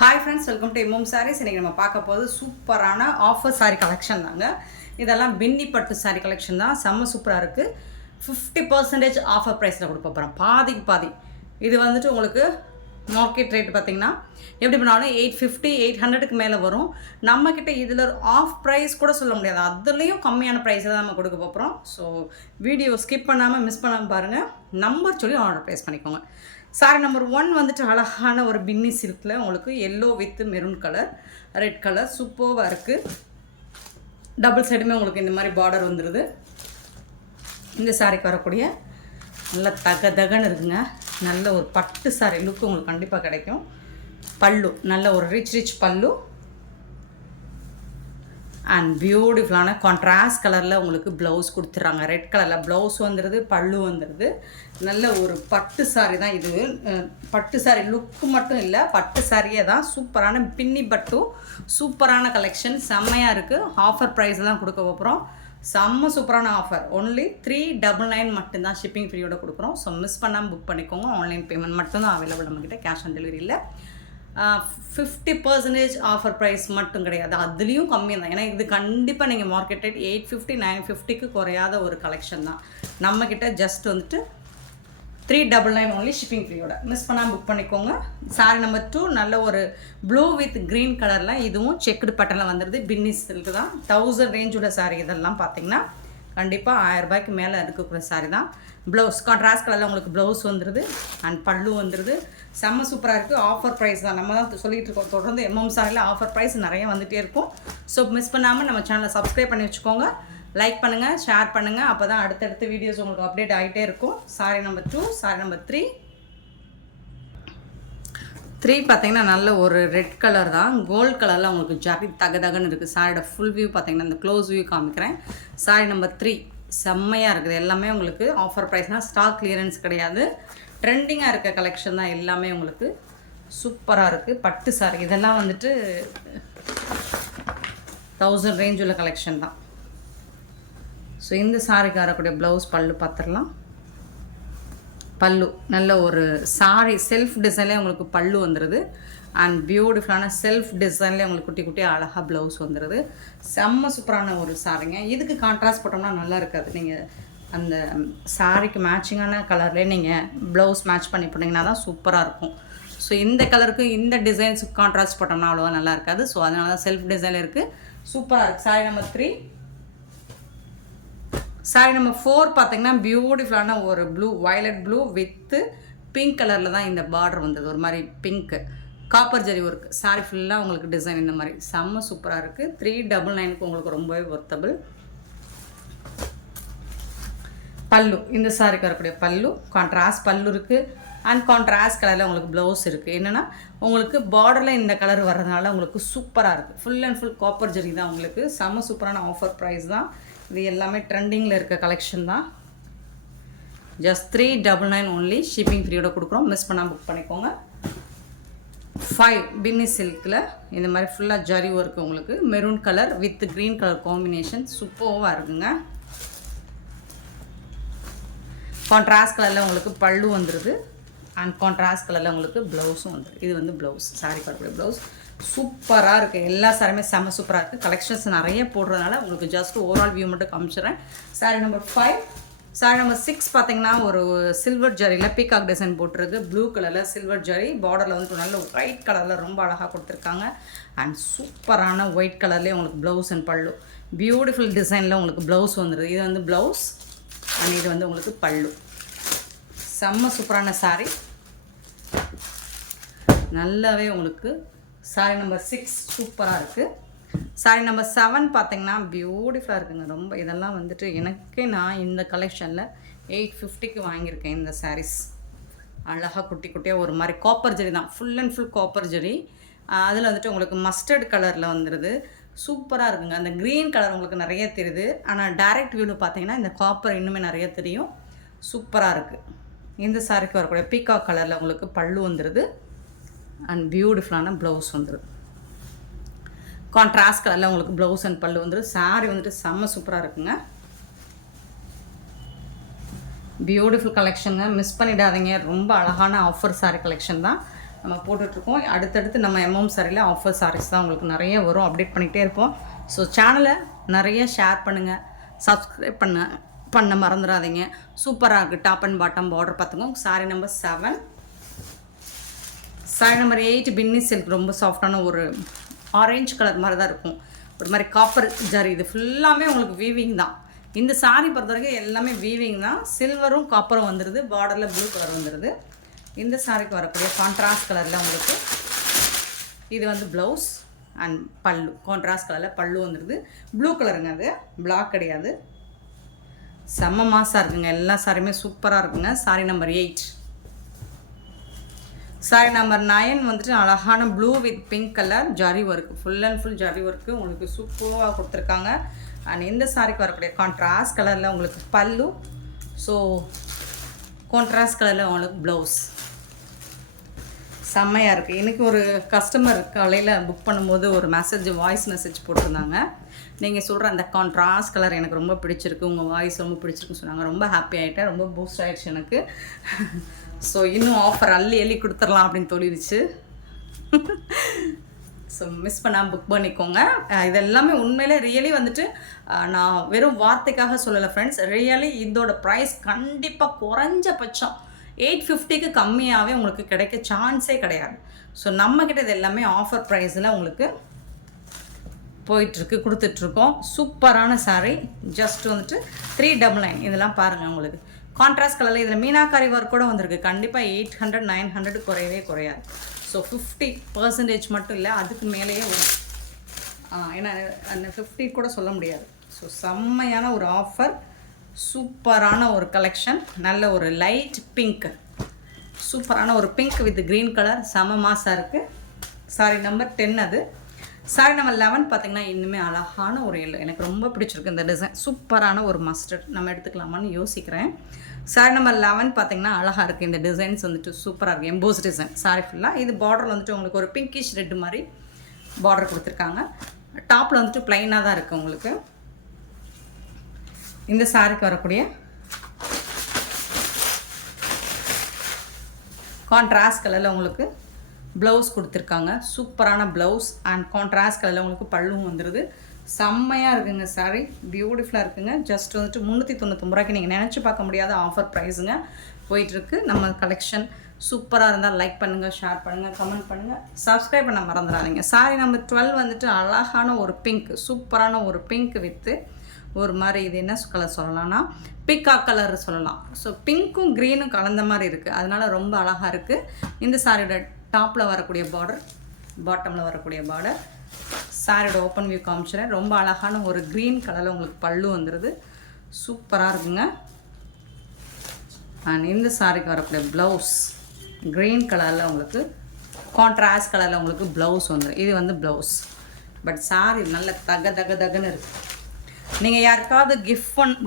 Hi friends, welcome to MM Sarees. இன்றைக்கி நம்ம பார்க்க போது சூப்பரான ஆஃபர் சாரீ கலெக்ஷன் தாங்க. இதெல்லாம் பின்னி பட்டு சாரீ கலெக்ஷன் தான். செம்ம சூப்பராக இருக்குது. 50% ஆஃபர் ப்ரைஸில் கொடுக்க போகிறோம், பாதிக்கு பாதி. இது வந்துட்டு உங்களுக்கு மார்க்கெட் ரேட் பார்த்திங்கன்னா எப்படி பண்ணாலும் 850 800க்கு மேலே வரும். நம்மக்கிட்ட இதில் ஒரு ஆஃப் ப்ரைஸ் கூட சொல்ல முடியாது, அதுலேயும் கம்மியான ப்ரைஸில் தான் நம்ம கொடுக்க போகிறோம். ஸோ வீடியோ ஸ்கிப் பண்ணாமல் மிஸ் பண்ணாமல் பாருங்கள். நம்பர் சொல்லி ஆர்டர் ப்ளேஸ் பண்ணிக்கோங்க. சாரி நம்பர் 1 வந்துட்டு அழகான ஒரு பின்னி சில்கில் உங்களுக்கு yellow with maroon colour, red colour சூப்பராக இருக்குது. டபுள் சைடுமே உங்களுக்கு இந்த மாதிரி பார்டர் வந்துடுது. இந்த சாரிக்கு வரக்கூடிய நல்ல தகன்னு இருக்குங்க. நல்ல ஒரு பட்டு சாரி லுக்கு உங்களுக்கு கண்டிப்பாக கிடைக்கும். பல்லு நல்ல ஒரு ரிச் பல்லு அண்ட் பியூட்டிஃபுல்லான கான்ட்ராஸ்ட் கலரில் உங்களுக்கு ப்ளவுஸ் கொடுத்துட்றாங்க. ரெட் கலரில் ப்ளவுஸ் வந்துடுது, பல்லு வந்துடுது. நல்ல ஒரு பட்டு சாரி தான் இது. பட்டு சாரி லுக்கு மட்டும் இல்லை, பட்டு சாரியே தான். சூப்பரான பின்னி பட்டும் சூப்பரான கலெக்ஷன், செம்மையாக இருக்குது. ஆஃபர் ப்ரைஸில் தான் கொடுக்க போகிறோம். செம்ம சூப்பரான ஆஃபர். ஒன்லி 399 மட்டும்தான் ஷிப்பிங் ஃப்ரீயோட கொடுக்குறோம். ஸோ மிஸ் பண்ணாமல் புக் பண்ணிக்கோங்க. ஆன்லைன் பேமெண்ட் மட்டும்தான் அவைலபிள் நம்மக்கிட்ட, கேஷ் ஆன் டெலிவரி இல்லை. 50% ஆஃபர் ப்ரைஸ் மட்டும் கிடையாது, அதுலேயும் கம்மி தான். ஏன்னா இது கண்டிப்பாக நீங்கள் மார்க்கெட் ரேட் 850 950க்கு குறையாத ஒரு கலெக்ஷன் தான். நம்மக்கிட்ட ஜஸ்ட் வந்துட்டு 399 ஒன்லி ஷிப்பிங் ஃப்ரீயோட. மிஸ் பண்ணாமல் புக் பண்ணிக்கோங்க. சாரி நம்பர் 2 நல்ல ஒரு ப்ளூ வித் க்ரீன் கலரில், இதுவும் செக்குடு பட்டனில் வந்துடுது. பின்னி சில்க்கு தான். 1000 ரேஞ்சுள்ள சாரி இதெல்லாம் பார்த்தீங்கன்னா கண்டிப்பாக 1000 ரூபாய்க்கு மேலே இருக்கக்கூடிய சாரி தான். ப்ளவுஸ் கான்ட்ராஸ்ட் கலரில் உங்களுக்கு ப்ளவுஸ் வந்துடுது அண்ட் பல்லு வந்துடுது. செம்ம சூப்பராக இருக்குது. ஆஃபர் ப்ரைஸ் தான். நம்ம தான் சொல்லிகிட்டு இருக்கோம், தொடர்ந்து எம்எம் சாரியில் ஆஃபர் ப்ரைஸ் நிறைய வந்துகிட்டே இருக்கும். ஸோ மிஸ் பண்ணாமல் நம்ம சேனலை சப்ஸ்கிரைப் பண்ணி வச்சுக்கோங்க. லைக் பண்ணுங்கள், ஷேர் பண்ணுங்கள். அப்போ தான் அடுத்தடுத்த வீடியோஸ் உங்களுக்கு அப்டேட் ஆகிட்டே இருக்கும். சாரி நம்பர் 2 சாரி நம்பர் 3 பார்த்தீங்கன்னா நல்ல ஒரு ரெட் கலர் தான். கோல்டு கலரில் உங்களுக்கு ஜரி தகன்னு இருக்குது. சாரியோட ஃபுல் வியூ பார்த்தீங்கன்னா இந்த க்ளோஸ் வியூ காமிக்கிறேன். சாரி நம்பர் 3 செம்மையாக இருக்குது. எல்லாமே உங்களுக்கு ஆஃபர் ப்ரைஸ்னால் ஸ்டாக் கிளியரன்ஸ் கிடையாது. ட்ரெண்டிங்காக இருக்க கலெக்ஷன் தான் எல்லாமே. உங்களுக்கு சூப்பராக இருக்குது. பட்டு சாரி இதெல்லாம் வந்துட்டு 1000 ரேஞ்ச் உள்ள கலெக்ஷன் தான். ஸோ இந்த சாரிக்கு வரக்கூடிய ப்ளவுஸ் பல்லு பார்த்துடலாம். பல்லு நல்ல ஒரு சாரி செல்ஃப் டிசைன்லேயே உங்களுக்கு பல்லு வந்துடுது அண்ட் பியூட்டிஃபுல்லான செல்ஃப் டிசைன்லேயே உங்களுக்கு குட்டி குட்டியாக அழகாக ப்ளவுஸ் வந்துடுது. செம்ம சூப்பரான ஒரு சாரிங்க. இதுக்கு கான்ட்ராஸ்ட் போட்டோம்னா நல்லா இருக்காது. நீங்கள் அந்த சாரிக்கு மேட்சிங்கான கலர்லேயே நீங்கள் ப்ளவுஸ் மேட்ச் பண்ணி போட்டிங்கன்னா தான் சூப்பராக இருக்கும். ஸோ இந்த கலருக்கு இந்த டிசைன்ஸுக்கு கான்ட்ராஸ்ட் போட்டோம்னா அவ்வளோவா நல்லா இருக்காது. ஸோ அதனால தான் செல்ஃப் டிசைனில் இருக்குது. சூப்பராக இருக்குது. Sorry number 3. சாரி நம்பர் 4 பார்த்தீங்கன்னா பியூட்டிஃபுல்லான ஒரு blue, violet blue with pink கலரில் தான் இந்த பார்டர் வந்தது. ஒரு மாதிரி pink copper zari work. Sorry ஃபுல்லாக உங்களுக்கு டிசைன் இந்த மாதிரி செம்ம சூப்பராக இருக்குது. 399க்கு உங்களுக்கு ரொம்பவே ஒர்த்தபிள். பல்லு இந்த சாரிக்கு வரக்கூடிய பல்லு கான்ட்ராஸ்ட் பல்லு இருக்குது அண்ட் கான்ட்ராஸ்ட் கலரில் உங்களுக்கு ப்ளவுஸ் இருக்குது. என்னென்னா உங்களுக்கு பார்டரில் இந்த கலர் வர்றதுனால உங்களுக்கு சூப்பராக இருக்குது. Full and full copper zari தான் உங்களுக்கு. செம்ம சூப்பரான ஆஃபர் ப்ரைஸ் தான். இது எல்லாமே ட்ரெண்டிங்கில் இருக்க கலெக்ஷன் தான். ஜஸ்ட் 399 ஒன்லி ஷிப்பிங் ஃப்ரீயோட கொடுக்குறோம். மிஸ் பண்ணாமல் புக் பண்ணிக்கோங்க. 5 பின்னி சில்கில் இந்த மாதிரி ஃபுல்லாக ஜரி ஒர்க்கு உங்களுக்கு maroon colour with green colour combination சூப்பராக இருக்குங்க. கான்ட்ராஸ்ட் கலரில் உங்களுக்கு பல்லு வந்துடுது அண்ட் கான்ட்ராஸ்ட் கலரில் உங்களுக்கு ப்ளவுஸும் வந்துடுது. இது வந்து ப்ளவுஸ், சாரி கட்டக்கூடிய ப்ளவுஸ் சூப்பராக இருக்குது. எல்லா சாரியுமே செம்ம சூப்பராக இருக்குது. கலெக்ஷன்ஸ் நிறைய போடுறதுனால உங்களுக்கு ஜஸ்ட் ஓவரால் வியூ மட்டும் காமிச்சிடுறேன். Sorry number 5. சாரி நம்பர் 6 பார்த்தீங்கன்னா ஒரு சில்வர் ஜரியில் பீகாக் டிசைன் போட்டிருக்கு. ப்ளூ கலரில் சில்வர் ஜரி பார்டரில் வந்து நல்ல ஒயிட் கலரில் ரொம்ப அழகாக கொடுத்துருக்காங்க அண்ட் சூப்பரான ஒயிட் கலர்லேயே உங்களுக்கு ப்ளவுஸ் அண்ட் பல்லு பியூட்டிஃபுல் டிசைனில் உங்களுக்கு ப்ளவுஸ் வந்துடுது. இது வந்து ப்ளவுஸ் அண்ட் இது வந்து உங்களுக்கு பல்லு. செம்ம சூப்பரான சாரி, நல்லாவே உங்களுக்கு. சாரி நம்பர் 6 சூப்பராக இருக்குது. சாரி நம்பர் 7 பார்த்தீங்கன்னா பியூட்டிஃபுல்லாக இருக்குங்க. ரொம்ப இதெல்லாம் வந்துட்டு நான் இந்த கலெக்ஷனில் 850க்கு வாங்கியிருக்கேன். இந்த சாரீஸ் அழகாக குட்டி குட்டியாக ஒரு மாதிரி காப்பர் ஜரி தான். Full and full copper zari. அதில் வந்துட்டு உங்களுக்கு மஸ்டர்ட் கலரில் வந்துடுது. சூப்பராக இருக்குங்க. அந்த க்ரீன் கலர் உங்களுக்கு நிறைய தெரியுது, ஆனால் டைரக்ட் வியூவில் பார்த்தீங்கன்னா இந்த காப்பர் இன்னுமே நிறைய தெரியும். சூப்பராக இருக்குது. இந்த சாரிக்கு வரக்கூடிய பீகாக் கலரில் உங்களுக்கு பல்லு வந்துடுது அண்ட் பியூட்டிஃபுல்லான ப்ளவுஸ் வந்துடுது. கான்ட்ராஸ்ட் கலரில் உங்களுக்கு ப்ளவுஸ் அண்ட் பல்லு வந்துடுது. சாரி வந்துட்டு செம்ம சூப்பராக இருக்குங்க. பியூட்டிஃபுல் கலெக்ஷனுங்க, மிஸ் பண்ணிடாதீங்க. ரொம்ப அழகான ஆஃபர் சாரி கலெக்ஷன் தான். நம்ம போட்டுட்ருக்கோம். அடுத்தடுத்து நம்ம எம்எம் சாரியில் ஆஃபர் சாரீஸ் தான் உங்களுக்கு நிறைய வரும், அப்டேட் பண்ணிகிட்டே இருப்போம். ஸோ சேனலை நிறைய ஷேர் பண்ணுங்கள், சப்ஸ்கிரைப் பண்ண மறந்துடாதீங்க. சூப்பராக இருக்குது. டாப் அண்ட் பாட்டம் பார்டர் பார்த்துக்கோங்க. Sorry number 7. சாரி நம்பர் 8 பின்னி சில்க். ரொம்ப சாஃப்டான ஒரு ஆரஞ்சு கலர் மாதிரி தான் இருக்கும், ஒரு மாதிரி காப்பர் ஜரி. இது ஃபுல்லாமே உங்களுக்கு வீவிங் தான். இந்த சாரி பொறுத்த வரைக்கும் எல்லாமே வீவிங் தான். சில்வரும் காப்பரும் வந்துடுது, பார்டரில் ப்ளூ கலர் வந்துடுது. இந்த சாரிக்கு வரக்கூடிய கான்ட்ராஸ்ட் கலரில் உங்களுக்கு இது வந்து ப்ளவுஸ் அண்ட் பல்லு. கான்ட்ராஸ்ட் கலரில் பல்லு வந்துடுது. ப்ளூ கலருங்க, அது பிளாக் கிடையாது. செம்ம மாசாக இருக்குங்க. எல்லா சாரியுமே சூப்பராக இருக்குங்க. Sorry number 8. சாரி நம்பர் 9 வந்துட்டு அழகான blue with pink colour zari work, full and full zari work உங்களுக்கு சூப்பராக கொடுத்துருக்காங்க. அண்ட் இந்த சாரிக்கு வரக்கூடிய கான்ட்ராஸ்ட் கலரில் உங்களுக்கு பல்லு. ஸோ கான்ட்ராஸ்ட் கலரில் உங்களுக்கு ப்ளவுஸ். செம்மையாக இருக்குது. எனக்கு ஒரு கஸ்டமர் காலையில் புக் பண்ணும்போது ஒரு வாய்ஸ் மெசேஜ் போட்டிருந்தாங்க. நீங்கள் சொல்கிற அந்த கான்ட்ராஸ்ட் கலர் எனக்கு ரொம்ப பிடிச்சிருக்கு, உங்கள் வாய்ஸ் ரொம்ப பிடிச்சிருக்குன்னு சொன்னாங்க. ரொம்ப ஹாப்பி ஆகிட்டேன், ரொம்ப பூஸ்ட் ஆகிடுச்சு எனக்கு. ஸோ இன்னும் ஆஃபர் அள்ளி கொடுத்துடலாம் அப்படின்னு தோணிடுச்சு. ஸோ மிஸ் பண்ணாமல் புக் பண்ணிக்கோங்க. இது எல்லாமே உண்மையிலே ரியலி வந்துட்டு நான் வெறும் வார்த்தைக்காக சொல்லலை ஃப்ரெண்ட்ஸ். ரியலி இதோட ப்ரைஸ் கண்டிப்பாக குறைஞ்சபட்சம் 850க்கு கம்மியாகவே உங்களுக்கு கிடைக்க சான்ஸே கிடையாது. ஸோ நம்மக்கிட்ட இது எல்லாமே ஆஃபர் ப்ரைஸில் உங்களுக்கு போயிட்டுருக்கு, கொடுத்துட்ருக்கோம். சூப்பரான சாரீ. ஜஸ்ட் வந்துட்டு 399. இதெல்லாம் பாருங்கள், உங்களுக்கு கான்ட்ராஸ்ட் கலரில் இதில் மீனாக்காரி ஒர்க் கூட வந்திருக்கு. கண்டிப்பாக 800 900 குறையவே குறையாது. ஸோ 50% மட்டும் இல்லை, அதுக்கு மேலேயே வரும். ஏன்னா அந்த 50 கூட சொல்ல முடியாது. ஸோ செம்மையான ஒரு ஆஃபர், சூப்பரான ஒரு கலெக்ஷன். நல்ல ஒரு லைட் பிங்க், சூப்பரான ஒரு பிங்க் வித் க்ரீன் கலர், செம மாசாக இருக்குது. சாரி நம்பர் 10 அது. சாரி நம்பர் 11 பார்த்திங்கன்னா இன்னுமே அழகான ஒரு எல்லோ. எனக்கு ரொம்ப பிடிச்சிருக்கு இந்த டிசைன். சூப்பரான ஒரு மஸ்டர்ட் நம்ம எடுத்துக்கலாமான்னு யோசிக்கிறேன். சாரி நம்பர் 11 பார்த்திங்கன்னா அழகாக இருக்குது. இந்த டிசைன்ஸ் வந்துட்டு சூப்பராக இருக்குது. எம்போஸ் டிசைன் சாரி ஃபுல்லாக. இது பார்டரில் வந்துட்டு உங்களுக்கு ஒரு பிங்கிஷ் ரெட் மாதிரி பார்டர் கொடுத்துருக்காங்க. டாப்பில் வந்துட்டு ப்ளைனாக தான் இருக்குது உங்களுக்கு. இந்த சாரிக்கு வரக்கூடிய கான்ட்ராஸ்ட் கலரில் உங்களுக்கு ப்ளவுஸ் கொடுத்துருக்காங்க. சூப்பரான ப்ளவுஸ் அண்ட் கான்ட்ராஸ்ட் கலரில் உங்களுக்கு பல்லும் வந்துடுது. செம்மையாக இருக்குங்க சாரி, பியூட்டிஃபுல்லாக இருக்குங்க. ஜஸ்ட் வந்துட்டு 399 ரூபாய்க்கு நீங்கள் நினச்சி பார்க்க முடியாத ஆஃபர் ப்ரைஸுங்க போயிட்டுருக்கு. நம்ம கலெக்ஷன் சூப்பராக இருந்தால் லைக் பண்ணுங்கள், ஷேர் பண்ணுங்கள், கமெண்ட் பண்ணுங்கள், சப்ஸ்கிரைப் பண்ண மறந்துடாதீங்க. சாரி நம்பர் 12 வந்துட்டு அழகான ஒரு பிங்க், சூப்பரான ஒரு பிங்க் வித்து ஒரு மாதிரி, இது என்ன கலர் சொல்லலாம்னா பிக்காக் கலர் சொல்லலாம். ஸோ பிங்க்கும் க்ரீனும் கலந்த மாதிரி இருக்குது, அதனால ரொம்ப அழகாக இருக்குது. இந்த சாரியோட டாப்பில் வரக்கூடிய பார்டர், பாட்டமில் வரக்கூடிய பார்டர். சாரியோட ஓப்பன் வியூ காமிச்சிடறேன். ரொம்ப அழகான ஒரு க்ரீன் கலரில் உங்களுக்கு பல்லு வந்துடுது. சூப்பராக இருக்குங்க. அண்ட் இந்த சாரிக்கு வரக்கூடிய ப்ளவுஸ் க்ரீன் கலரில் உங்களுக்கு கான்ட்ராஸ்ட் கலரில் உங்களுக்கு ப்ளவுஸ் வந்துடும். இது வந்து ப்ளவுஸ். பட் சாரி நல்ல தகன்னு இருக்குது. நீங்கள் யாருக்காவது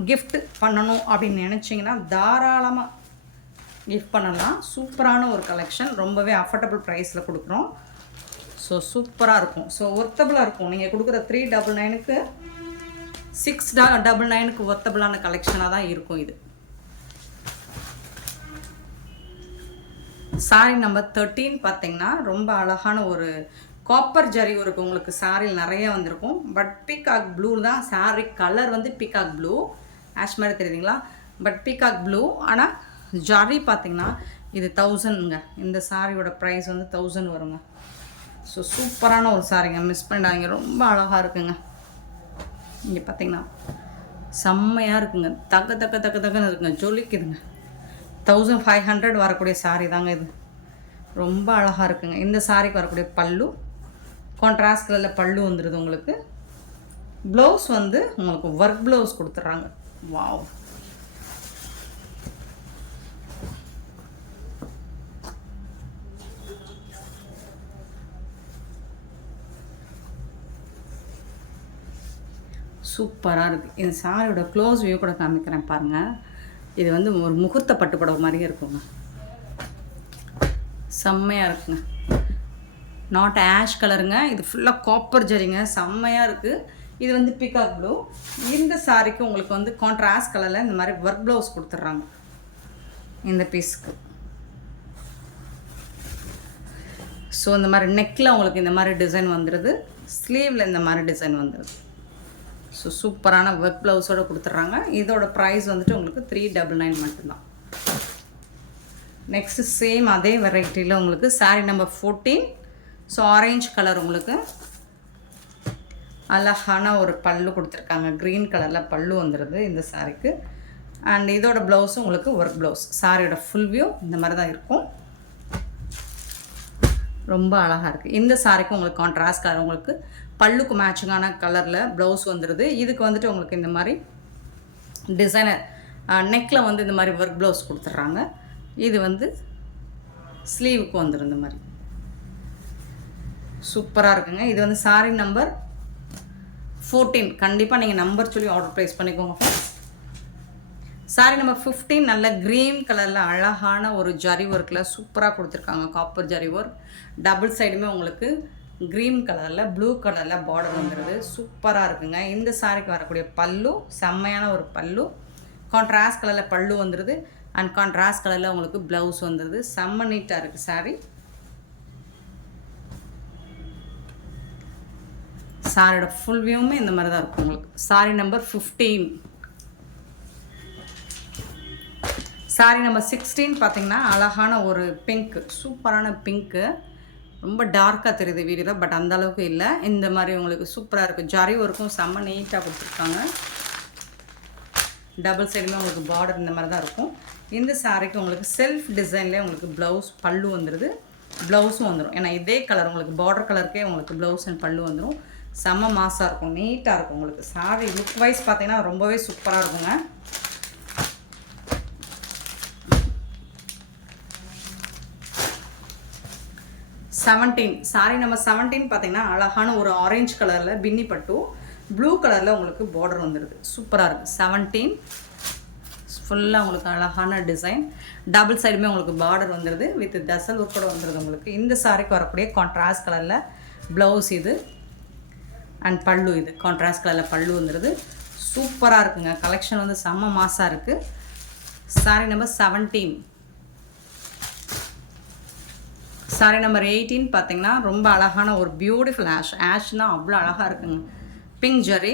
கிஃப்ட் பண்ணணும் அப்படின்னு நினச்சிங்கன்னா தாராளமாக கிஃப்ட் பண்ணலாம். சூப்பரான ஒரு கலெக்ஷன், ரொம்பவே அஃபோர்டபுள் ப்ரைஸில் கொடுக்குறோம். ஸோ சூப்பராக இருக்கும். ஸோ ஒர்த்தபுளாக இருக்கும். நீங்கள் கொடுக்குற 399க்கு 699க்கு ஒர்த்தபுளான கலெக்ஷனாக தான் இருக்கும் இது. சாரி நம்பர் 13 பார்த்தீங்கன்னா ரொம்ப அழகான ஒரு காப்பர் ஜரி ஒர்க் உங்களுக்கு சாரியில் நிறைய வந்திருக்கும். பட் பீகாக் ப்ளூ தான் சாரி கலர் வந்து பீகாக் ப்ளூ ஆஷ் மாதிரி தெரியுதுங்களா. பட் பீகாக் ப்ளூ, ஆனால் ஜரி பார்த்திங்கன்னா இது 1000ங்க. இந்த சாரியோட ப்ரைஸ் வந்து 1000 வருங்க. ஸோ சூப்பரான ஒரு சாரிங்க, மிஸ் பண்ணிடாதீங்க. ரொம்ப அழகாக இருக்குங்க. இங்கே பார்த்திங்கன்னா செம்மையாக இருக்குங்க. தக்கன்னு இருக்குங்க, ஜொலிக்குதுங்க. 1500 வரக்கூடிய சாரி தாங்க இது. ரொம்ப அழகாக இருக்குங்க. இந்த சாரிக்கு வரக்கூடிய பல்லு கான்ட்ராஸ்ட் கலரில் பல்லு வந்துடுது உங்களுக்கு. ப்ளவுஸ் வந்து உங்களுக்கு ஒர்க் ப்ளவுஸ் கொடுத்துட்றாங்க. வாவ், சூப்பராக இருக்குது. இந்த சாரியோட க்ளோஸ் வியூ கூட காமிக்கிறேன் பாருங்கள். இது வந்து ஒரு முகூர்த்த பட்டு புடவை மாதிரியே இருக்குங்க. செம்மையாக இருக்குங்க. நாட் ஆஷ் கலருங்க, இது ஃபுல்லாக காப்பர் ஜரிங்க. செம்மையாக இருக்குது. இது வந்து பீகாக் ப்ளூ. இந்த சாரிக்கு உங்களுக்கு வந்து கான்ட்ராஸ்ட் கலரில் இந்த மாதிரி ஒர்க் ப்ளவுஸ் கொடுத்துட்றாங்க இந்த பீஸுக்கு. ஸோ இந்த மாதிரி நெக்கில் உங்களுக்கு இந்த மாதிரி டிசைன் வந்துடுது, ஸ்லீவில் இந்த மாதிரி டிசைன் வந்துடுது. ஸோ சூப்பரான ஒர்க் ப்ளவுஸோடு கொடுத்துட்றாங்க. இதோட ப்ரைஸ் வந்துட்டு உங்களுக்கு 399 மட்டும்தான். நெக்ஸ்ட்டு சேம் அதே வெரைட்டியில் உங்களுக்கு sari number 14. So orange colour உங்களுக்கு அழகான ஒரு பல்லு கொடுத்துருக்காங்க. க்ரீன் கலரில் பல்லு வந்துடுது இந்த சாரீக்கு. அண்ட் இதோட ப்ளவுஸும் உங்களுக்கு ஒர்க் ப்ளவுஸ். சாரியோட ஃபுல் வியூ இந்த மாதிரி தான் இருக்கும். ரொம்ப அழகாக இருக்குது. இந்த சாரிக்கு உங்களுக்கு கான்ட்ராஸ்ட் கலர், உங்களுக்கு பல்லுக்கு மேட்சிங்கான கலரில் ப்ளவுஸ் வந்துடுது. இதுக்கு வந்துட்டு உங்களுக்கு இந்த மாதிரி டிசைனர் நெக்கில் வந்து இந்த மாதிரி ஒர்க் ப்ளவுஸ் கொடுத்துட்றாங்க. இது வந்து ஸ்லீவுக்கு வந்துடும் இந்த மாதிரி. சூப்பராக இருக்குங்க. இது வந்து சாரி நம்பர் 14. கண்டிப்பாக நீங்கள் நம்பர் சொல்லி ஆர்டர் ப்ளேஸ் பண்ணிக்கோங்க. சாரி நம்பர் 15 நல்ல க்ரீன் கலரில் அழகான ஒரு ஜரி ஒர்க்கில் சூப்பராக கொடுத்துருக்காங்க. காப்பர் ஜரி ஒர்க், டபுள் சைடுமே உங்களுக்கு க்ரீன் கலரில் ப்ளூ கலரில் பார்டர் வந்துடுது. சூப்பராக இருக்குங்க. இந்த சாரிக்கு வரக்கூடிய பல்லு செம்மையான ஒரு பல்லு, கான்ட்ராஸ்ட் கலரில் பல்லு வந்துடுது. அண்ட் கான்ட்ராஸ்ட் கலரில் உங்களுக்கு ப்ளவுஸ் வந்துடுது. செம்ம நீட்டாக இருக்குது சாரி. சாரியோட ஃபுல் வியூவுமே இந்த மாதிரி தான் இருக்கும் உங்களுக்கு. Sorry number 15. சாரி நம்பர் 16 பார்த்திங்கன்னா அழகான ஒரு பிங்க்கு, சூப்பரான பிங்க்கு. ரொம்ப டார்க்காக தெரியுது வீடியோவில், பட் அந்த அளவுக்கு இல்லை. இந்த மாதிரி உங்களுக்கு சூப்பராக இருக்குது. ஜரி ஒர்க்கும் செம்ம நீட்டாக கொடுத்துருக்காங்க. டபுள் சைடுமே உங்களுக்கு பார்டர் இந்த மாதிரி தான் இருக்கும். இந்த சாரிக்கு உங்களுக்கு செல்ஃப் டிசைன்லேயே உங்களுக்கு ப்ளவுஸ் பல்லு வந்துடுது, ப்ளவுஸும் வந்துடும். ஏன்னா இதே கலர் உங்களுக்கு பார்டர் கலருக்கே உங்களுக்கு ப்ளவுஸ் அண்ட் பல்லு வந்துடும். செம்ம மாசாக இருக்கும், நீட்டாக இருக்கும் உங்களுக்கு. சாரி லுக் வைஸ் பார்த்தீங்கன்னா ரொம்பவே சூப்பராக இருக்குங்க. சாரி நம்பர் 17 பார்த்தீங்கன்னா அழகான ஒரு ஆரஞ்சு கலரில் பின்னி பட்டு ப்ளூ கலரில் உங்களுக்கு பார்டர் வந்துடுது. சூப்பராக இருக்குது. 17 ஃபுல்லாக உங்களுக்கு அழகான டிசைன், டபுள் சைடுமே உங்களுக்கு பார்டர் வந்துடுது, வித் தசல் உட்பட வந்துடுது உங்களுக்கு. இந்த சாரிக்கு வரக்கூடிய கான்ட்ராஸ்ட் கலரில் ப்ளவுஸ் இது அண்ட் பல்லு, இது கான்ட்ராஸ்ட் கலரில் பல்லு வந்துடுது. சூப்பராக இருக்குங்க. கலெக்ஷன் வந்து செம்ம மாசாக இருக்குது. Sorry number 17. சாரி நம்பர் 18 பார்த்தீங்கன்னா ரொம்ப அழகான ஒரு பியூட்டிஃபுல் ஆஷ்னால் அவ்வளோ அழகாக இருக்குங்க. Pink zari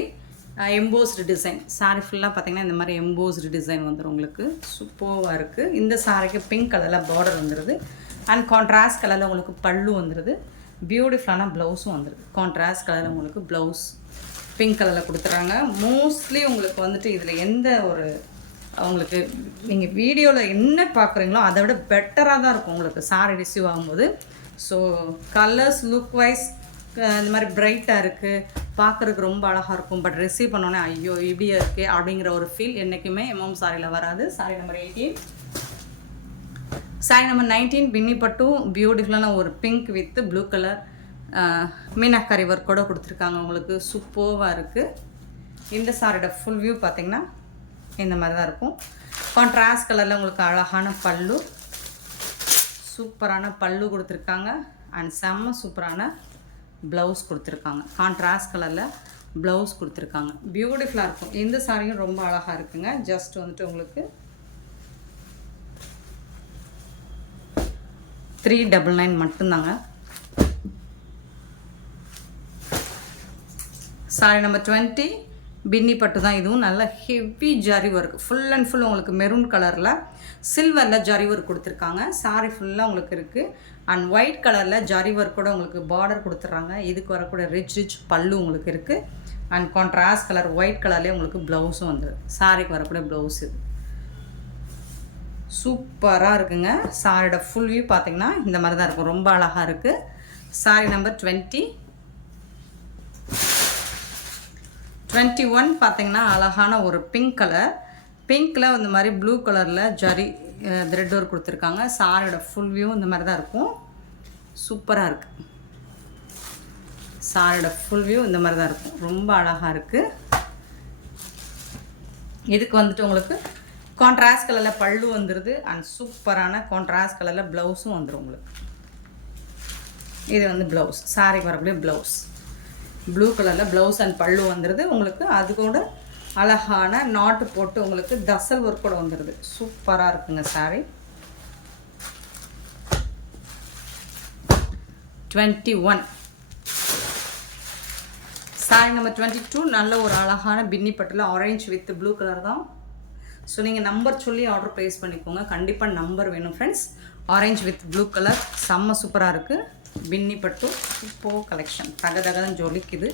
embossed design. Sorry ஃபுல்லாக பார்த்தீங்கன்னா இந்த மாதிரி எம்போஸ்டு டிசைன் வந்துடும் உங்களுக்கு. சூப்பராக இருக்குது. இந்த சாரிக்கு பிங்க் கலரில் பார்டர் வந்துடுது அண்ட் கான்ட்ராஸ்ட் கலரில் உங்களுக்கு பல்லு வந்துடுது. பியூட்டிஃபுல்லான ப்ளவுஸும் வந்துடுது. கான்ட்ராஸ்ட் கலரில் உங்களுக்கு ப்ளவுஸ் பிங்க் கலரில் கொடுத்துட்றாங்க. மோஸ்ட்லி உங்களுக்கு வந்துட்டு இதில் எந்த ஒரு உங்களுக்கு நீங்கள் வீடியோவில் என்ன பார்க்குறீங்களோ அதை விட பெட்டராக தான் இருக்கும் உங்களுக்கு சாரி ரிசீவ் ஆகும்போது. ஸோ கலர்ஸ் லுக் வைஸ் இந்த மாதிரி பிரைட்டாக இருக்குது, பார்க்குறதுக்கு ரொம்ப அழகாக இருக்கும். பட் ரிசீவ் பண்ணோன்னே ஐயோ இப்படியா இருக்குது அப்படிங்கிற ஒரு ஃபீல் என்றைக்குமே எம்எம் சாரியில் வராது. Sorry number 18. சாரி நம்பர் 19 பின்னி பட்டும் பியூட்டிஃபுல்லான ஒரு pink with blue colour meenakari ஒர்க்கோடு கொடுத்துருக்காங்க உங்களுக்கு. சூப்பராக இருக்குது. இந்த சாரியோட ஃபுல் வியூ பார்த்திங்கன்னா இந்த மாதிரி தான் இருக்கும். கான்ட்ராஸ்ட் கலரில் உங்களுக்கு அழகான பல்லு, சூப்பரான பல்லு கொடுத்துருக்காங்க அண்ட் செம்ம சூப்பரான ப்ளவுஸ் கொடுத்துருக்காங்க. கான்ட்ராஸ்ட் கலரில் ப்ளவுஸ் கொடுத்துருக்காங்க. பியூட்டிஃபுல்லாக இருக்கும். இந்த சாரியும் ரொம்ப அழகாக இருக்குங்க. ஜஸ்ட் வந்துட்டு உங்களுக்கு 399 மட்டும்தாங்க. சாரி நம்பர் 20 பின்னி பட்டு தான். இதுவும் நல்ல heavy zari work, full and full உங்களுக்கு மெரூன் கலரில் சில்வரில் ஜரி ஒர்க் கொடுத்துருக்காங்க. சாரி ஃபுல்லாக உங்களுக்கு இருக்குது அண்ட் ஒயிட் கலரில் ஜரி ஒர்க்கோட உங்களுக்கு பார்டர் கொடுத்துட்றாங்க. இதுக்கு வரக்கூடிய ரிச் பல்லு உங்களுக்கு இருக்குது அண்ட் கான்ட்ராஸ்ட் கலர் ஒயிட் கலர்லேயே உங்களுக்கு ப்ளவுஸும் வந்துடுது. சாரிக்கு வரக்கூடிய ப்ளவுஸ் இது சூப்பராக இருக்குங்க. சாரியோட ஃபுல் வியூ பார்த்திங்கன்னா இந்த மாதிரி தான் இருக்கும். ரொம்ப அழகாக இருக்குது. சாரி நம்பர் 21 பார்த்திங்கன்னா அழகான ஒரு பிங்க் கலர், பிங்க்கில் இந்த மாதிரி ப்ளூ கலரில் ஜரி த்ரெட் ஒர்க் கொடுத்துருக்காங்க. சாரியோட ஃபுல் வியூ இந்த மாதிரி தான் இருக்கும். சூப்பராக இருக்குது. சாரியோட ஃபுல் வியூ இந்த மாதிரி தான் இருக்கும். ரொம்ப அழகாக இருக்குது. இதுக்கு வந்துட்டு உங்களுக்கு கான்ட்ராஸ்ட் கலரில் பல்லு வந்துடுது அண்ட் சூப்பரான கான்ட்ராஸ்ட் கலரில் ப்ளவுஸும் வந்துடும் உங்களுக்கு. இது வந்து ப்ளவுஸ், சாரிக்கு வரக்கூடிய ப்ளவுஸ் ப்ளூ கலரில் ப்ளவுஸ் அண்ட் பல்லு வந்துடுது உங்களுக்கு. அது கூட அழகான நாட்டு போட்டு உங்களுக்கு தசல் ஒர்க் கூட வந்துடுது. சூப்பராக இருக்குங்க சாரி. 21. சாரி நம்பர் 22 நல்ல ஒரு அழகான பின்னி பட்டில் ஆரஞ்சு வித் ப்ளூ கலர் தான். ஸோ நீங்கள் நம்பர் சொல்லி ஆர்டர் ப்ளேஸ் பண்ணிக்கோங்க. கண்டிப்பாக நம்பர் வேணும் friends. Orange with blue colour செம்ம சூப்பராக இருக்குது. பின்னி பட்டு இப்போ கலெக்ஷன் தகதகன்னு ஜொலிக்குது.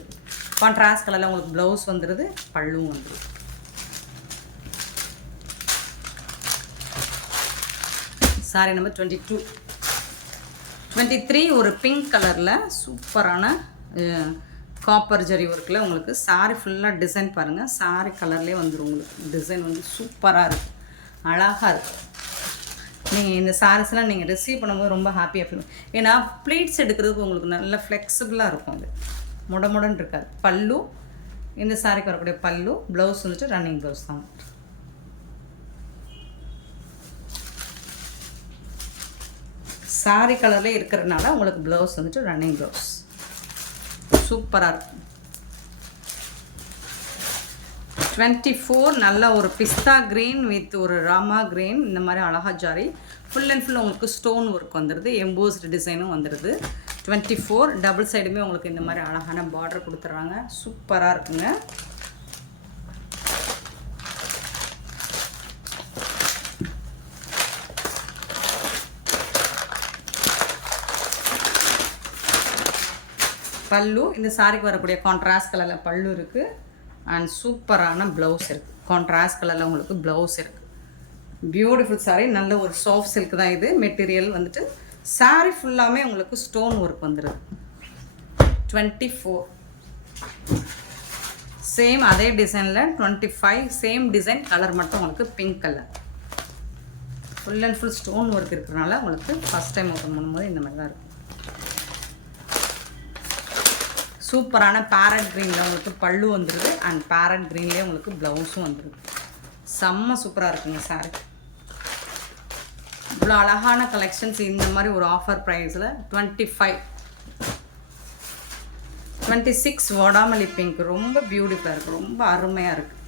கான்ட்ராஸ்ட் கலரில் உங்களுக்கு ப்ளவுஸ் வந்துடுது, பல்லும் வந்துடுது. Sorry number 22. 23 ஒரு பிங்க் கலரில் சூப்பரான காப்பர் ஜரி ஒர்க்கில் உங்களுக்கு சாரி ஃபுல்லாக டிசைன் பாருங்கள். சாரி கலர்லேயே வந்துடும் உங்களுக்கு. டிசைன் வந்து சூப்பராக இருக்குது, அழகாக இருக்குது. நீங்கள் இந்த சாரீஸ்லாம் நீங்கள் ரிசீவ் பண்ணும்போது ரொம்ப ஹாப்பியாக ஃபீல். ஏன்னா ப்ளீட்ஸ் எடுக்கிறதுக்கு உங்களுக்கு நல்ல ஃப்ளெக்சிபிளாக இருக்கும். அது முடமுடன் இருக்காது. பல்லு இந்த சாரிக்கு வரக்கூடிய பல்லு. ப்ளவுஸ் வந்துட்டு ரன்னிங் ப்ளவுஸ் தான். சாரி கலரில் இருக்கிறதுனால உங்களுக்கு ப்ளவுஸ் வந்துட்டு ரன்னிங் ப்ளவுஸ் சூப்பராக இருக்கும். 24 நல்ல ஒரு பிஸ்தா க்ரீன் வித் ஒரு ராமா க்ரீன். இந்த மாதிரி அழகா ஜாரி ஃபுல் அண்ட் ஃபுல் உங்களுக்கு ஸ்டோன் ஒர்க் வந்துடுது, எம்போஸ்டு டிசைனும் வந்துடுது. 24 டபுள் சைடுமே உங்களுக்கு இந்த மாதிரி அழகான பார்டர் கொடுத்துட்றாங்க. சூப்பராக இருக்குங்க. பல்லு இந்த சாரிக்கு வரக்கூடிய கான்ட்ராஸ்ட் கலரில் பல்லு இருக்குது. அண்ட் சூப்பரான ப்ளவுஸ் இருக்குது. கான்ட்ராஸ்ட் கலரில் உங்களுக்கு ப்ளவுஸ் இருக்குது. பியூட்டிஃபுல் சாரீ. நல்ல ஒரு சாஃப்ட் சில்க் தான் இது. மெட்டீரியல் வந்துட்டு சாரீ ஃபுல்லாமே உங்களுக்கு ஸ்டோன் ஒர்க் வந்துடுது. 24 சேம் அதே டிசைனில். 25 சேம் டிசைன், கலர் மட்டும் உங்களுக்கு pink colour. Full and full stone work இருக்கிறனால உங்களுக்கு ஃபஸ்ட் டைம் ஓப்பன் பண்ணும்போது இந்த மாதிரி தான் இருக்கும். சூப்பரான பேரட் க்ரீனில் உங்களுக்கு பல்லு வந்துடுது. அண்ட் பேரட் க்ரீன்லேயே உங்களுக்கு ப்ளவுஸும் வந்துடுது. செம்ம சூப்பராக இருக்குங்க சாரி. இவ்வளோ அழகான கலெக்ஷன்ஸ் இந்த மாதிரி ஒரு ஆஃபர் ப்ரைஸில். 25 26 வாடாமல்லி பிங்க் ரொம்ப பியூட்டிஃபுல்லாக இருக்குது. ரொம்ப அருமையாக இருக்குது,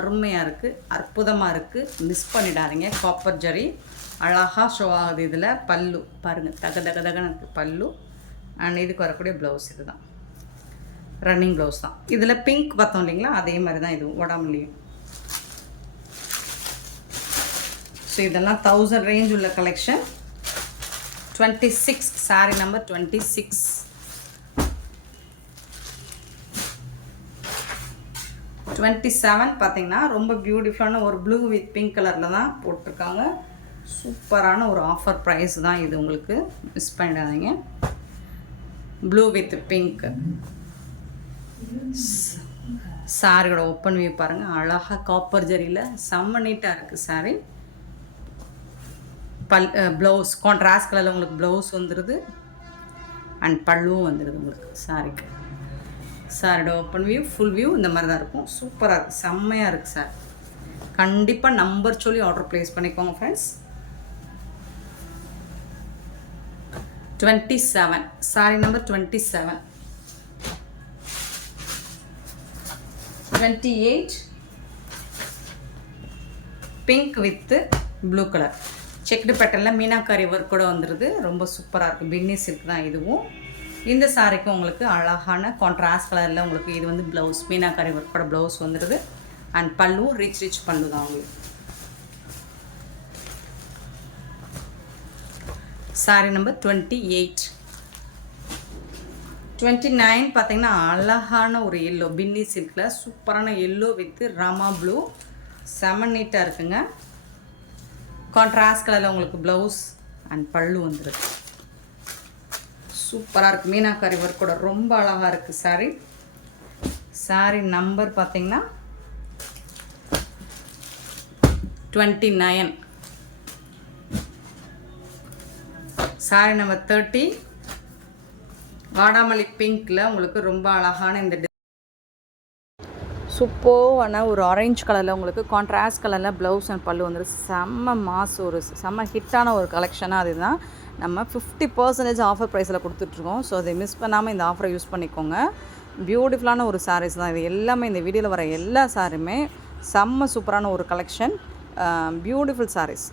அருமையாக இருக்குது, அற்புதமாக இருக்குது. மிஸ் பண்ணிடாதீங்க. காப்பர் ஜரி அழகாக ஷோ ஆகுது. இதில் பல்லு பாருங்கள், தகதகன்னு பல்லு. அண்ட் இதுக்கு வரக்கூடிய ப்ளவுஸ் இது தான், ரன்னிங் ப்ளவுஸ் தான். இதில் பிங்க் பார்த்தோம் இல்லைங்களா, அதே மாதிரி தான் இதுவும் உடம்புலையும். ஸோ இதெல்லாம் 1000 ரேஞ்ச் உள்ள கலெக்ஷன். 26 sorry number 26. 27 பார்த்தீங்கன்னா ரொம்ப பியூட்டிஃபுல்லான ஒரு ப்ளூ வித் பிங்க் கலரில் தான் போட்டிருக்காங்க. சூப்பரான ஒரு ஆஃபர் ப்ரைஸ் தான் இது. உங்களுக்கு மிஸ் பண்ணிடாதீங்க. ப்ளூ வித் பிங்க் சாரியோட ஓப்பன் வியூ பாருங்கள். அழகாக காப்பர் ஜரியில் செம்ம நீட்டாக இருக்குது சாரி. ப்ளவுஸ் கான்ட்ராஸ்ட் கலரில் உங்களுக்கு ப்ளவுஸ் வந்துடுது. அண்ட் பல்லுவும் வந்துடுது உங்களுக்கு சாரிக்கு. சாரியோட ஓப்பன் வியூ ஃபுல் வியூ இந்த மாதிரி தான் இருக்கும். சூப்பராக இருக்குது, செம்மையாக இருக்குது சார். கண்டிப்பாக நம்பர் சொல்லி ஆர்டர் ப்ளேஸ் பண்ணிக்கோங்க friends. 27 sorry number 27. 28 pink with blue colour checked பேட்டர்னில் மீனாக்காரி ஒர்க் கூட வந்துடுது. ரொம்ப சூப்பராக இருக்குது. பின்னி சில்க் தான் இதுவும். இந்த சாரிக்கும் உங்களுக்கு அழகான கான்ட்ராஸ்ட் கலரில் உங்களுக்கு இது வந்து ப்ளவுஸ் மீனாக்காரி ஒர்க்கோட ப்ளவுஸ் வந்துடுது. அண்ட் பல்லு ரிச் பல்லு தான் உங்களுக்கு. Sorry number 28. 29 பார்த்தீங்கன்னா அழகான ஒரு எல்லோ பின்னி சில்கில் சூப்பரான எல்லோ வித் ராமா ப்ளூ. செம நீட்டாக இருக்குங்க. கான்ட்ராஸ்ட் கலரில் உங்களுக்கு ப்ளவுஸ் அண்ட் பல்லு வந்துடுது. சூப்பராக இருக்குது. மீனாக்காரி ஒர்க்கோட ரொம்ப அழகாக இருக்குது சாரி. சாரி நம்பர் பார்த்தீங்கன்னா 29. சாரி நம்பர் 30 வாடாமல்லி பிங்க்கில் உங்களுக்கு ரொம்ப அழகான இந்த சூப்பரான ஒரு ஆரஞ்சு கலரில் உங்களுக்கு கான்ட்ராஸ்ட் கலரில் ப்ளவுஸ் அண்ட் பல்லு வந்துடும். செம்ம மாஸ், ஒரு செம்ம ஹிட்டான ஒரு கலெக்ஷனாக அதுதான். நம்ம 50% ஆஃபர் ப்ரைஸில் கொடுத்துட்ருக்கோம். ஸோ அதை மிஸ் பண்ணாமல் இந்த ஆஃபரை யூஸ் பண்ணிக்கோங்க. பியூட்டிஃபுல்லான ஒரு சாரீஸ் தான் இது எல்லாமே. இந்த வீடியோவில் வர எல்லா சாரியுமே செம்ம சூப்பரான ஒரு கலெக்ஷன். பியூட்டிஃபுல் சாரீஸ்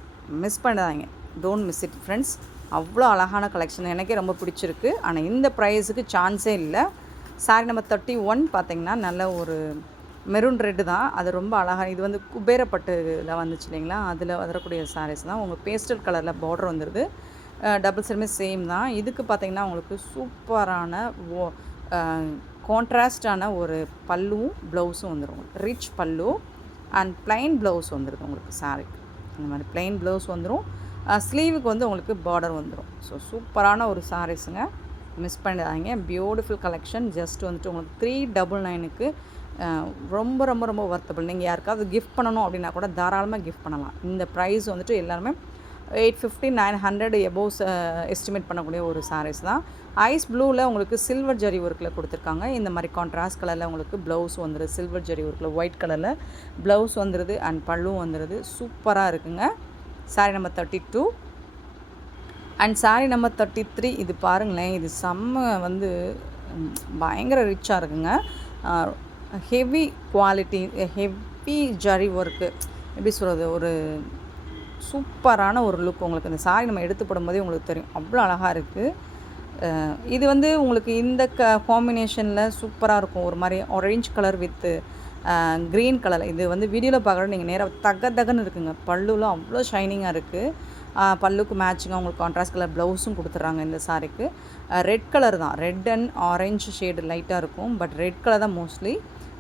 மிஸ் பண்ணாதீங்க. Don't miss it friends. அவ்வளோ அழகான கலெக்ஷன், எனக்கே ரொம்ப பிடிச்சிருக்கு. ஆனால் இந்த ப்ரைஸுக்கு சான்ஸே இல்லை. சாரி நம்பர் 31 பார்த்திங்கன்னா நல்ல ஒரு மெரூன் ரெட்டு தான். அது ரொம்ப அழகாக, இது வந்து குபேரப்பட்டுல வந்துச்சு இல்லைங்களா, அதில் வரக்கூடிய சாரீஸ் தான். உங்களுக்கு பேஸ்டல் கலரில் பார்டர் வந்துடுது. டபுள் சைடுமே சேம் தான். இதுக்கு பார்த்திங்கன்னா உங்களுக்கு சூப்பரான கான்ட்ராஸ்டான ஒரு பல்லுவும் ப்ளவுஸும் வந்துடும். ரிச் பல்லு அண்ட் ப்ளைன் ப்ளவுஸ் வந்துடுது உங்களுக்கு சாரிக்கு. இந்த மாதிரி ப்ளைன் ப்ளவுஸ் வந்துடும். ஸ்லீவுக்கு வந்து உங்களுக்கு பார்டர் வந்துடும். ஸோ சூப்பரான ஒரு சாரீஸுங்க, மிஸ் பண்ணிடாதீங்க. Beautiful collection. ஜஸ்ட் வந்துட்டு உங்களுக்கு 399க்கு ரொம்ப ரொம்ப ரொம்ப ஒர்த்தபிள். நீங்கள் யாருக்காவது கிஃப்ட் பண்ணணும் அப்படின்னா கூட தாராளமாக கிஃப்ட் பண்ணலாம். இந்த ப்ரைஸ் வந்துட்டு எல்லாருமே 850 900 எபோவ்ஸ் எஸ்டிமேட் பண்ணக்கூடிய ஒரு சாரீஸ் தான். ஐஸ் ப்ளூவில் உங்களுக்கு சில்வர் ஜரி ஒர்க்கில் கொடுத்துருக்காங்க. இந்த மாதிரி கான்ட்ராஸ்ட் கலரில் உங்களுக்கு ப்ளவுஸ் வந்துடுது. சில்வர் ஜரி ஒர்க்கில் ஒயிட் கலரில் ப்ளவுஸ் வந்துடுது அண்ட் பல்லும் வந்துடுது. சூப்பராக இருக்குங்க. Sari number 32 and sari number 33. இது பாருங்களேன், இது செம்ம வந்து பயங்கர ரிச்சாக இருக்குங்க. Heavy quality, heavy zari work, எப்படி சொல்கிறது, ஒரு சூப்பரான ஒரு லுக். உங்களுக்கு இந்த சாரி நம்ம எடுத்து போடும்போதே உங்களுக்கு தெரியும், அவ்வளோ அழகாக இருக்குது. இது வந்து உங்களுக்கு இந்த காம்பினேஷனில் சூப்பராக இருக்கும். ஒரு மாதிரி orange colour with green colour. இது வந்து வீடியோவில் பார்க்குற நீங்கள் நேராக தகன்னு இருக்குங்க. பல்லுலாம் அவ்வளோ ஷைனிங்காக இருக்குது. பல்லுக்கு மேட்சிங்காக உங்களுக்கு கான்ட்ராஸ்ட் கலர் ப்ளவுஸும் கொடுத்துட்றாங்க இந்த சாரிக்கு. ரெட் கலர் தான், ரெட் அண்ட் ஆரஞ்சு ஷேடு லைட்டாக இருக்கும், பட் ரெட் கலர் தான் மோஸ்ட்லி.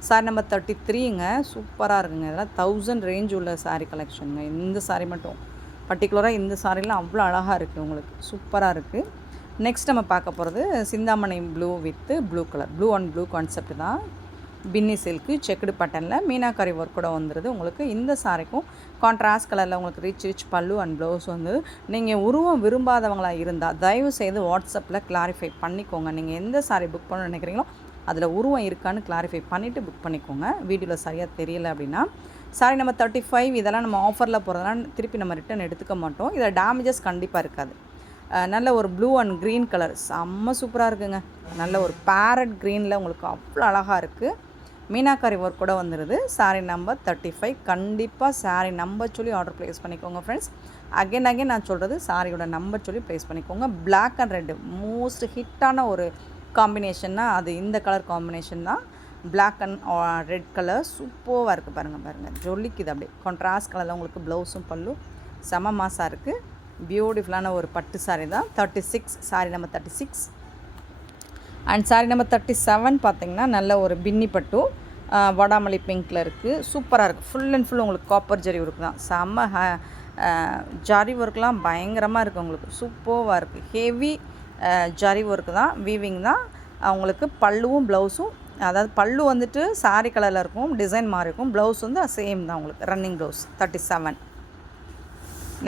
சாரி நம்பர் 33ங்க. சூப்பராக இருக்குங்க. இதெல்லாம் 1000 ரேஞ்ச் உள்ள சாரீ கலெக்ஷனுங்க. இந்த சாரீ மட்டும் பர்டிகுலராக இந்த சாரீலாம் அவ்வளோ அழகாக இருக்குது, உங்களுக்கு சூப்பராக இருக்குது. நெக்ஸ்ட் நம்ம பார்க்க போகிறது Chintamani blue with blue colour. Blue and blue concept தான். பின்னி சில்க்கு செக்குடு பட்டனில் மீனாக்காரி ஒர்க் கூட வந்துடுது. உங்களுக்கு இந்த சாரிக்கும் கான்ட்ராஸ்ட் கலரில் உங்களுக்கு ரிச் பல்லு அண்ட் ப்ளவுஸ் வந்து. நீங்கள் உருவம் விரும்பாதவங்களாக இருந்தால் தயவு செய்து வாட்ஸ்அப்பில் கிளாரிஃபை பண்ணிக்கோங்க. நீங்கள் எந்த சாரி புக் பண்ணணும்னு நினைக்கிறீங்களோ அதில் உருவம் இருக்கான்னு கிளாரிஃபை பண்ணிவிட்டு புக் பண்ணிக்கோங்க. வீடியோவில் சரியாக தெரியல அப்படின்னா. Sorry number 35. இதெல்லாம் நம்ம ஆஃபரில் போகிறதுனால திருப்பி நம்ம ரிட்டன் எடுத்துக்க மாட்டோம். இதில் டேமேஜஸ் கண்டிப்பாக இருக்காது. நல்ல ஒரு ப்ளூ அண்ட் க்ரீன் கலர் செம்ம சூப்பராக இருக்குங்க. நல்ல ஒரு பேரட் க்ரீனில் உங்களுக்கு அவ்வளோ அழகாக இருக்குது. மீனாக்காரி ஒர்க் கூட வந்துடுது. Sorry number 35. கண்டிப்பாக சாரி நம்பர் சொல்லி ஆர்டர் ப்ளேஸ் பண்ணிக்கோங்க ஃப்ரெண்ட்ஸ். அகைன் நான் சொல்கிறது சாரியோட நம்பர் சொல்லி ப்ளேஸ் பண்ணிக்கோங்க. பிளாக் அண்ட் ரெட்டு மோஸ்ட் ஹிட்டான ஒரு காம்பினேஷன்னா அது இந்த கலர் காம்பினேஷன் தான். பிளாக் அண்ட் ரெட் கலர் சூப்பராக இருக்குது. பாருங்கள் ஜொலிக்குது. அப்படியே கான்ட்ராஸ்ட் கலரில் உங்களுக்கு ப்ளவுஸும் பல்லும் செம மாசாக இருக்குது. பியூட்டிஃபுல்லான ஒரு பட்டு சாரி தான். 36. Sorry number 36 and sorry number 37 பார்த்திங்கன்னா நல்ல ஒரு பின்னி பட்டு வடாமல்லி பிங்க்கில் இருக்குது. சூப்பராக இருக்குது. ஃபுல் அண்ட் ஃபுல் உங்களுக்கு காப்பர் ஜரி ஒர்க் தான். செம்ம ஜரி ஒர்க்லாம் பயங்கரமாக இருக்குது. உங்களுக்கு சூப்பராக இருக்குது. ஹெவி ஜரி ஒர்க்கு தான், வீவிங் தான். அவங்களுக்கு பல்லுவும் ப்ளவுஸும், அதாவது பல்லு வந்துட்டு சாரி கலரில் இருக்கும், டிசைன் மாதிரி இருக்கும். ப்ளவுஸ் வந்து சேம் தான் உங்களுக்கு, ரன்னிங் ப்ளவுஸ். 37.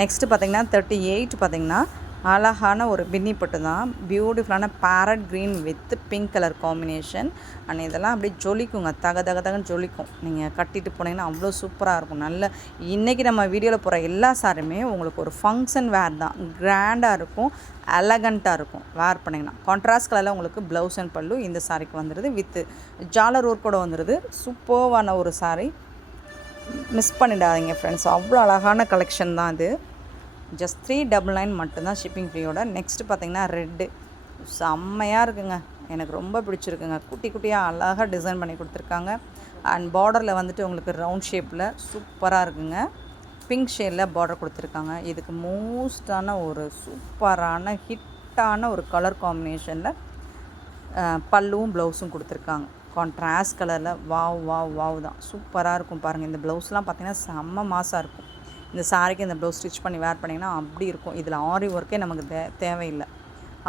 நெக்ஸ்ட்டு பார்த்திங்கன்னா 38 பார்த்திங்கன்னா அழகான ஒரு பின்னி பட்டு தான். பியூட்டிஃபுல்லான farad green with pink colour combination. And இதெல்லாம் அப்படியே ஜொலிக்குங்க, தகன்னு ஜொலிக்கும். நீங்கள் கட்டிட்டு போனீங்கன்னா அவ்வளோ சூப்பராக இருக்கும். நல்ல இன்றைக்கி நம்ம வீடியோவில் போகிற எல்லா சாரியுமே உங்களுக்கு ஒரு ஃபங்க்ஷன் வேர் தான். கிராண்டாக இருக்கும், எலகண்ட்டாக இருக்கும் வேர் பண்ணிங்கன்னா. கான்ட்ராஸ்ட் கலரில் உங்களுக்கு ப்ளவுஸ் அண்ட் பல்லு இந்த சாரிக்கு வந்துடுது. வித்து ஜாலர் ஒர்க் கூட வந்துடுது. சூப்பர்வான ஒரு சாரி, மிஸ் பண்ணிடாதீங்க ஃப்ரெண்ட்ஸ். அவ்வளோ அழகான கலெக்ஷன் தான் இது. ஜஸ்ட் 399 மட்டும்தான் ஷிப்பிங் ஃப்ரீயோட. நெக்ஸ்ட்டு பார்த்திங்கன்னா ரெட்டு செம்மையாக இருக்குங்க, எனக்கு ரொம்ப பிடிச்சிருக்குங்க. குட்டி குட்டியாக அழகாக டிசைன் பண்ணி கொடுத்துருக்காங்க. அண்ட் பார்டரில் வந்துட்டு உங்களுக்கு ரவுண்ட் ஷேப்பில் சூப்பராக இருக்குங்க. பிங்க் ஷேடில் பார்டர் கொடுத்துருக்காங்க. இதுக்கு மோஸ்டான ஒரு சூப்பரான ஹிட்டான ஒரு கலர் காம்பினேஷனில் பல்லுவும் ப்ளவுஸும் கொடுத்துருக்காங்க. கான்ட்ராஸ்ட் கலரில் வாவ் தான், சூப்பராக இருக்கும். பாருங்கள், இந்த ப்ளவுஸ்லாம் பார்த்திங்கன்னா செம்ம மாசாக இருக்கும். இந்த சாரிக்கு இந்த ப்ளவுஸ் ஸ்டிச் பண்ணி வேர் பண்ணிங்கன்னா அப்படி இருக்கும். இதில் ஆரி ஒர்க்கே நமக்கு தேவையில்லை.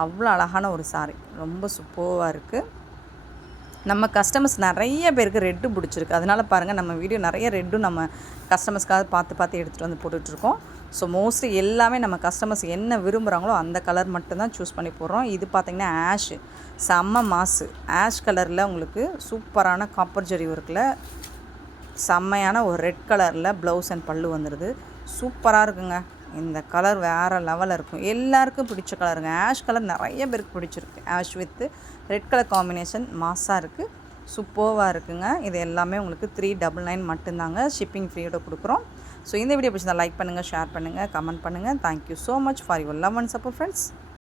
அவ்வளோ அழகான ஒரு சாரி, ரொம்ப சூப்பராக இருக்குது. நம்ம கஸ்டமர்ஸ் நிறைய பேருக்கு ரெட்டு பிடிச்சிருக்கு. அதனால் பாருங்கள், நம்ம வீடியோ நிறைய ரெட்டும் நம்ம கஸ்டமர்ஸ்க்காக பார்த்து எடுத்துகிட்டு வந்து போட்டுட்ருக்கோம். ஸோ மோஸ்ட்லி எல்லாமே நம்ம கஸ்டமர்ஸ் என்ன விரும்புகிறாங்களோ அந்த கலர் மட்டும்தான் சூஸ் பண்ணி போடுறோம். இது பார்த்திங்கன்னா ஆஷு செம்ம மாசு. ஆஷ் கலரில் உங்களுக்கு சூப்பரான காப்பர் ஜரி ஒர்க்கில் செம்மையான ஒரு ரெட் கலரில் ப்ளவுஸ் அண்ட் பல்லு வந்துடுது. சூப்பராக இருக்குங்க. இந்த கலர் வேறு லெவலில் இருக்கும். எல்லாருக்கும் பிடிச்ச கலருங்க. ஆஷ் கலர் நிறைய பேருக்கு பிடிச்சிருக்கு. Ash with red colour combination மாசாக இருக்குது, சூப்பராக இருக்குங்க. இது எல்லாமே உங்களுக்கு 399 மட்டும்தாங்க ஷிப்பிங் ஃப்ரீயோட கொடுக்குறோம். ஸோ இந்த வீடியோ பிடிச்சா லைக் பண்ணுங்கள், ஷேர் பண்ணுங்கள், கமெண்ட் பண்ணுங்கள். Thank you so much for your love and support friends.